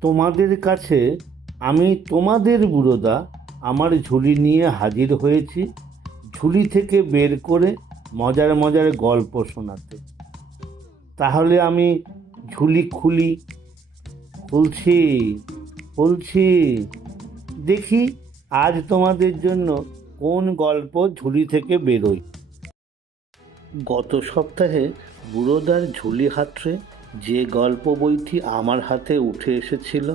তোমাদের কাছে আমি তোমাদের বুড়োদা আমার ঝুলি নিয়ে হাজির হয়েছি, ঝুলি থেকে বের করে মজার মজার গল্প শোনাতে। তাহলে আমি ঝুলি খুলি, খুলছি খুলছি। দেখি আজ তোমাদের জন্য কোন গল্প ঝুলি থেকে বেরোয়। গত সপ্তাহে বুড়োদার ঝুলি হাতড়ে যে গল্প বইটি আমার হাতে উঠে এসেছিল,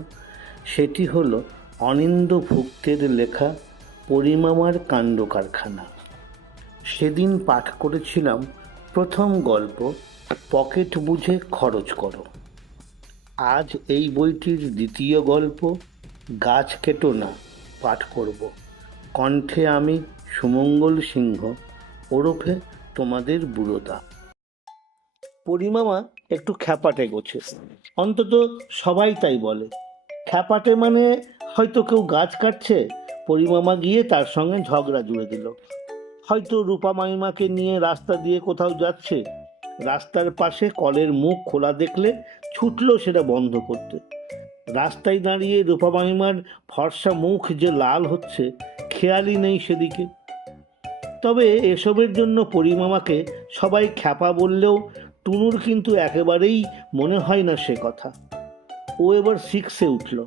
সেটি হলো অনিন্দ ভুক্তের লেখা পরিমামার কাণ্ড কারখানা সেদিন পাঠ করেছিলাম প্রথম গল্প, পকেট বুঝে খরচ করো। আজ এই বইটির দ্বিতীয় গল্প, গাছ কেটো না, পাঠ করব। কণ্ঠে আমি সুমঙ্গল সিংহ, ওরফে তোমাদের বুড়োদা। পরিমামা একটু খ্যাপাটে গোছে। অন্তত সবাই তাই বলে। খ্যাপাটে মানে হয়তো কেউ গাছ কাটছে, পরিমামা গিয়ে তার সঙ্গে ঝগড়া জুড়ে দিল। হয়তো রূপা মাইমাকে নিয়ে রাস্তা দিয়ে কোথাও যাচ্ছে। রাস্তার পাশে কলের মুখ খোলা দেখলে ছুটলো সেটা বন্ধ করতে। রাস্তায় দাঁড়িয়ে রূপা মাইমার ফর্সা মুখ যে লাল হচ্ছে, খেয়ালই নেই সেদিকে। তবে এসবের জন্য পরিমামাকে সবাই খ্যাপা বললেও টুনুর কিন্তু একেবারেই মনে হয় না সে কথা। ও এবার সিক্সে উঠল।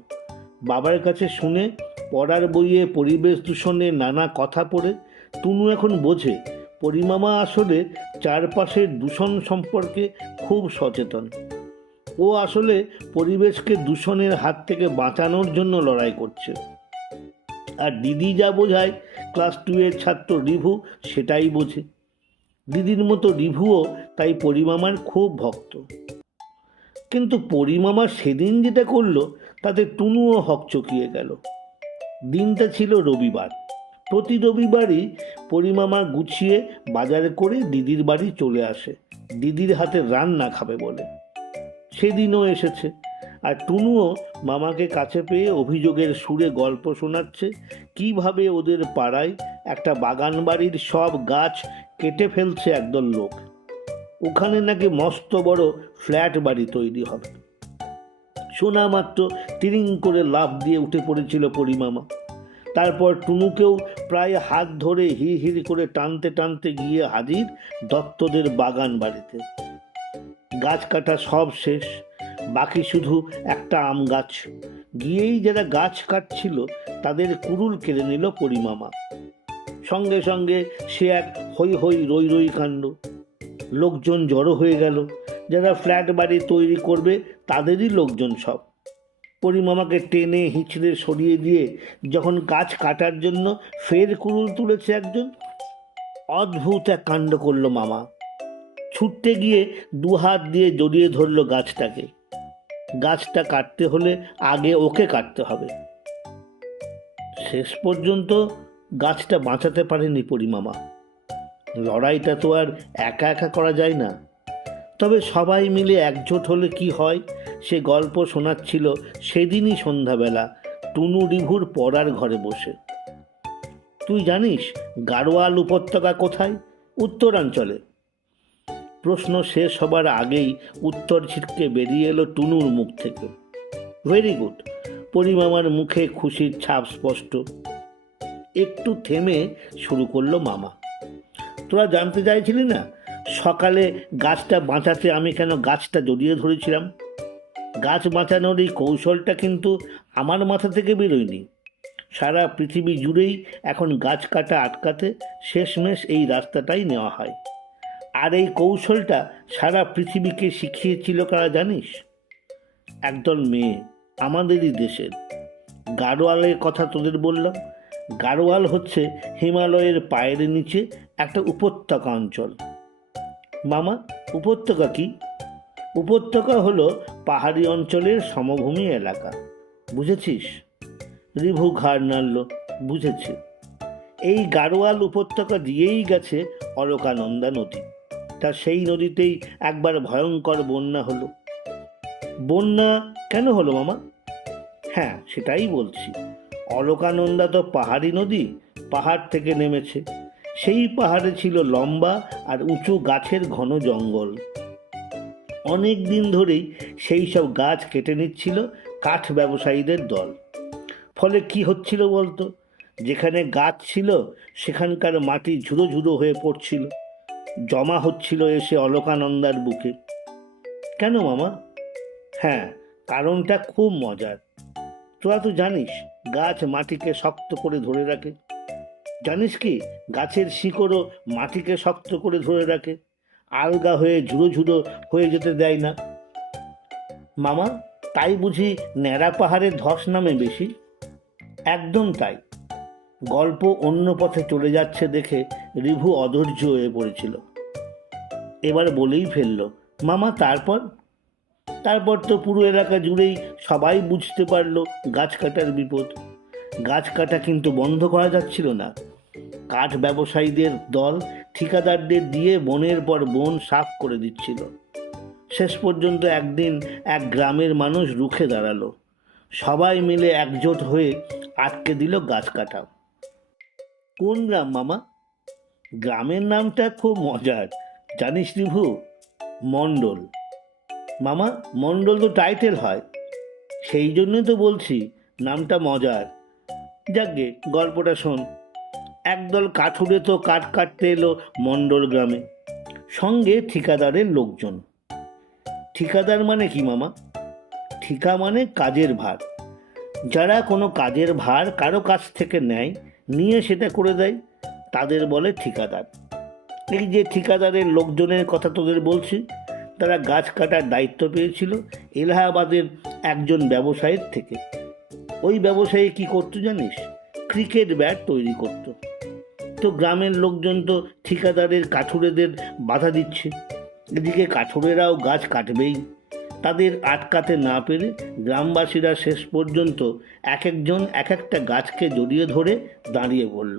বাবার কাছে শুনে, পড়ার বইয়ে পরিবেশ দূষণে নানা কথা পড়ে, টুনু এখন বোঝে, পরিমামা আসলে চারপাশের দূষণ সম্পর্কে খুব সচেতন। ও আসলে পরিবেশকে দূষণের হাত থেকে বাঁচানোর জন্য লড়াই করছে। আর দিদি যা বোঝায়, ক্লাস টু এর ছাত্র রিভু সেটাই বোঝে। দিদির মতো রিভুও তাই পরিমামার খুব ভক্ত। কিন্তু পরিমামা সেদিন যেটা করল, তাতে টুনুও হকচকিয়ে গেল। দিনটা ছিল রবিবার। প্রতি রবিবারই পরিমামা গুছিয়ে বাজারে করে দিদির বাড়ি চলে আসে। দিদির হাতে রান্না খাবে বলে। সেদিনও এসেছে। আর টুনুও মামাকে কাছে পেয়ে অভিযোগের সুরে গল্প শোনাচ্ছে, কীভাবে ওদের পাড়ায় একটা বাগান বাড়ির সব গাছ কেটে ফেলছে একদল লোক। ওখানে নাকি মস্ত বড় ফ্ল্যাট বাড়ি তৈরি হবে। শোনা মাত্র তিরিং করে লাফ দিয়ে উঠে পড়েছিল পরিমামা। তারপর টুনুকেও প্রায় হাত ধরে হি হির করে টানতে টানতে গিয়ে হাজির দত্তদের বাগান বাড়িতে। গাছ কাটা সব শেষ, বাকি শুধু একটা আম গাছ। গিয়েই যারা গাছ কাটছিল, তাদের কুরুল কেড়ে নিল পরিমামা। সঙ্গে সঙ্গে সে এক হই হই রই রই কাণ্ড। লোকজন জড়ো হয়ে গেল। যারা ফ্ল্যাট বাড়ি তৈরি করবে, তাদেরই লোকজন সব। পরিমামাকে টেনে হিঁচড়ে সরিয়ে দিয়ে যখন গাছ কাটার জন্য ফের কুরুল তুলেছে একজন, অদ্ভুত এক কাণ্ড করল মামা। ছুটতে গিয়ে দু হাত দিয়ে জড়িয়ে ধরলো গাছটাকে। গাছটা কাটতে হলে আগে ওকে কাটতে হবে। শেষ পর্যন্ত গাছটা বাঁচাতে পারেনি পরিমামা লড়াইটা তো আর একা একা করা যায় না। তবে সবাই মিলে একজোট হলে কি হয়? সে গল্প শোনাচ্ছিল সেদিনই সন্ধ্যাবেলা টুনু রিভুর পড়ার ঘরে বসে। তুই জানিস গাড়োয়াল উপত্যকা কোথায়? উত্তরাঞ্চলে। প্রশ্ন শেষ হবার আগেই উত্তর ছিটকে বেরিয়ে এলো টুনুর মুখ থেকে। ভেরি গুড পরিমামার মুখে খুশির ছাপ স্পষ্ট। একটু থেমে শুরু করল মামা। তোরা জানতে চাইছিলি না? সকালে গাছটা বাঁচাতে আমি কেন গাছটা জড়িয়ে ধরেছিলাম? গাছ বাঁচানোর এই কৌশলটা কিন্তু আমার মাথা থেকে বেরোয়নি। সারা পৃথিবী জুড়েই এখন গাছ কাটা আটকাতে শেষমেশ এই রাস্তাটাই নেওয়া হয়। আর এই কৌশলটা সারা পৃথিবীকে শিখিয়েছিল কারা জানিস? একদল মেয়ে আমাদেরই দেশের। গাড়োয়ালের কথা তোদের বললাম। গাড়োয়াল হচ্ছে হিমালয়ের পায়ের নিচে একটা উপত্যকা অঞ্চল। মামা, উপত্যকা কি? উপত্যকা হলো পাহাড়ি অঞ্চলের সমভূমি এলাকা। বুঝেছিস? রিভু ঘাড় নাড়ল, বুঝেছে। এই গাড়োয়াল উপত্যকা দিয়েই গেছে অলকানন্দা নদী। তা সেই নদীতেই একবার ভয়ঙ্কর বন্যা হলো। বন্যা কেন হলো মামা? হ্যাঁ সেটাই বলছি। অলকানন্দা তো পাহাড়ি নদী, পাহাড় থেকে নেমেছে। সেই পাহাড়ে ছিল লম্বা আর উঁচু গাছের ঘন জঙ্গল। অনেক দিন ধরেই সেই সব গাছ কেটে নিচ্ছিল কাঠ ব্যবসায়ীদের দল। ফলে কি হচ্ছিল বলতো? যেখানে গাছ ছিল, সেখানকার মাটি ঝুড়ো ঝুড়ো হয়ে পড়ছিল। জমা হচ্ছিল এসে অলকানন্দার বুকে। কেন মামা? হ্যাঁ কারণটা খুব মজার। তোরা তো জানিস, গাছ মাটিকে শক্ত করে ধরে রাখে। জানিস কি, গাছের শিকড়ও মাটিকে শক্ত করে ধরে রাখে। আলগা হয়ে ঝুড়ো ঝুড়ো হয়ে যেতে দেয় না। মামা, তাই বুঝি ন্যাড়া পাহাড়ে ধস নামে বেশি? একদম তাই। গল্প অন্য পথে চলে যাচ্ছে দেখে রিভু অধৈর্য হয়ে পড়েছিল। এবার বলেই ফেলল, মামা, তারপর? তারপর তো পুরো এলাকা জুড়েই সবাই বুঝতে পারল গাছ কাটার বিপদ। গাছ কাটা কিন্তু বন্ধ করা যাচ্ছিল না। কাঠ ব্যবসায়ীদের দল ঠিকাদারদের দিয়ে বনের পর বন সাফ করে দিচ্ছিল। শেষ পর্যন্ত একদিন এক গ্রামের মানুষ রুখে দাঁড়াল। সবাই মিলে একজোট হয়ে আটকে দিল গাছ কাটা কোন গ্রাম, মামা? গ্রামের নামটা খুব মজার। জানিস রিভু? মণ্ডল। মামা, মণ্ডল তো টাইটেল হয়। সেই জন্যই তো বলছি, নামটা মজার। যাকগে গল্পটা শোন। একদল কাঠুরে তো কাঠ কাটতে এলো মণ্ডল গ্রামে। সঙ্গে ঠিকাদারের লোকজন। ঠিকাদার মানে কি মামা? ঠিকা মানে কাজের ভার। যারা কোনো কাজের ভার কারও কাছ থেকে নেয়, নিয়ে সেটা করে দেয়, তাদের বলে ঠিকাদার। এই যে ঠিকাদারের লোকজনের কথা তোদের বলছি, তারা গাছ কাটার দায়িত্ব পেয়েছিল এলাহাবাদের একজন ব্যবসায়ীর থেকে। ওই ব্যবসায়ী কি করতো জানিস? ক্রিকেট ব্যাট তৈরি করতো। তো গ্রামের লোকজন তো ঠিকাদারের কাঠুরেদের বাধা দিচ্ছে। এদিকে কাঠুরেরাও গাছ কাটবেই। তাদের আটকাতে না পেরে গ্রামবাসীরা শেষ পর্যন্ত এক একজন এক একটা গাছকে জড়িয়ে ধরে দাঁড়িয়ে পড়ল।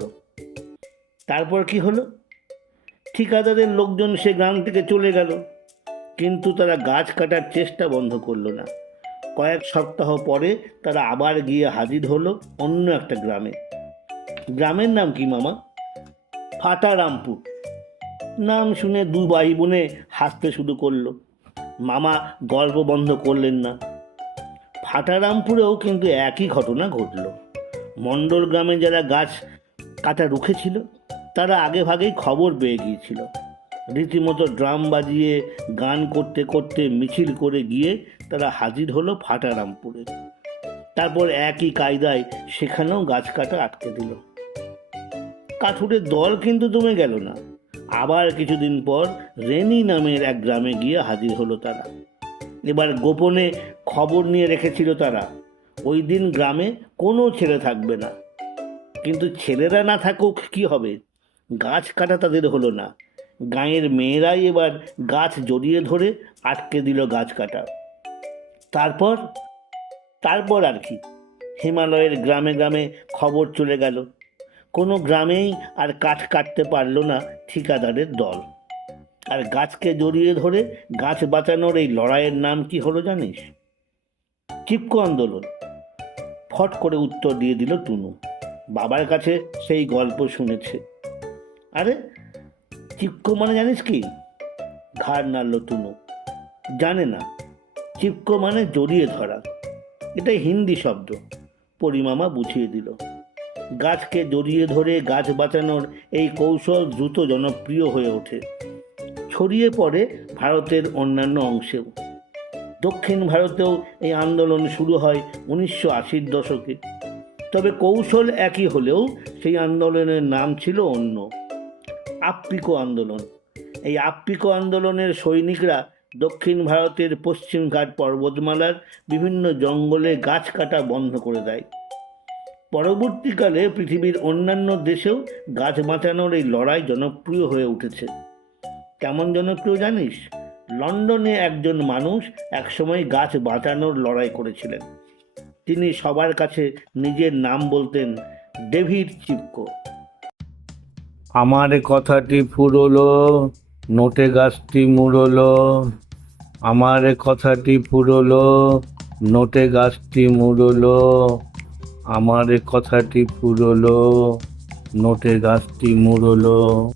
তারপর কি হলো? ঠিকাদারের লোকজন সে গ্রাম থেকে চলে গেল। কিন্তু তারা গাছ কাটার চেষ্টা বন্ধ করল না। কয়েক সপ্তাহ পরে তারা আবার গিয়ে হাজির হলো অন্য একটা গ্রামে। গ্রামের নাম কি, মামা? ফাটারামপুর। নাম শুনে দু ভাই বোনে হাসতে শুরু করল। মামা গল্প বন্ধ করলেন না। ফাটারামপুরেও কিন্তু একই ঘটনা ঘটল। মণ্ডল গ্রামে যারা গাছ কাটা রুখেছিল, তারা আগে ভাগেই খবর পেয়ে গিয়েছিল। রীতিমতো ড্রাম বাজিয়ে, গান করতে করতে মিছিল করে গিয়ে তারা হাজির হলো ফাটারামপুরে। তারপর একই কায়দায় সেখানেও গাছ কাটা আটকে দিল। কাঠুরের দল কিন্তু দমে গেল না। আবার কিছুদিন পর রেনি নামের এক গ্রামে গিয়ে হাজির হলো তারা। এবার গোপনে খবর নিয়ে রেখেছিল তারা, ওই দিন গ্রামে কোনো ছেলে থাকবে না। কিন্তু ছেলেরা না থাকুক কি হবে? গাছ কাটা তাদের হলো না। গাঁয়ের মেয়েরাই এবার গাছ জড়িয়ে ধরে আটকে দিল গাছ কাটা। তারপর তারপর আর কি? হিমালয়ের গ্রামে গ্রামে খবর চলে গেল। কোনো গ্রামেই আর কাঠ কাটতে পারল না ঠিকাদারের দল। আর গাছকে জড়িয়ে ধরে গাছ বাঁচানোর এই লড়াইয়ের নাম কি হলো জানিস? চিপকো আন্দোলন। ফট করে উত্তর দিয়ে দিল টুনু। বাবার কাছে সেই গল্প শুনেছে। আরে চিপকো মানে জানিস কি? ঘাড় নাড়ল টুনু জানে না। চিপকো মানে জড়িয়ে ধরা। এটা হিন্দি শব্দ। পরিমামা বুঝিয়ে দিল। গাছকে জড়িয়ে ধরে গাছ বাঁচানোর এই কৌশল দ্রুত জনপ্রিয় হয়ে ওঠে। ছড়িয়ে পড়ে ভারতের অন্যান্য অংশেও। দক্ষিণ ভারতেও এই আন্দোলন শুরু হয় উনিশশো আশির দশকে। তবে কৌশল একই হলেও সেই আন্দোলনের নাম ছিল অন্য। আপ্পিকো আন্দোলন। এই আপ্পিকো আন্দোলনের সৈনিকরা দক্ষিণ ভারতের পশ্চিমঘাট পর্বতমালার বিভিন্ন জঙ্গলে গাছ কাটা বন্ধ করে দেয়। পরবর্তীকালে পৃথিবীর অন্যান্য দেশেও গাছ বাঁচানোর এই লড়াই জনপ্রিয় হয়ে উঠেছে। কেমন জনপ্রিয় জানিস? লন্ডনে একজন মানুষ একসময় গাছ বাঁচানোর লড়াই করেছিলেন। তিনি সবার কাছে নিজের নাম বলতেন ডেভিড চিপকো। আমার কথাটি ফুরলো, নোটে গাছটি মুড়লো। আমার কথাটি ফুরলো, নোটে গাছটি মুড়লো। আমার কথাটি ফুরলো, নোটে গাছটি মুড়লো।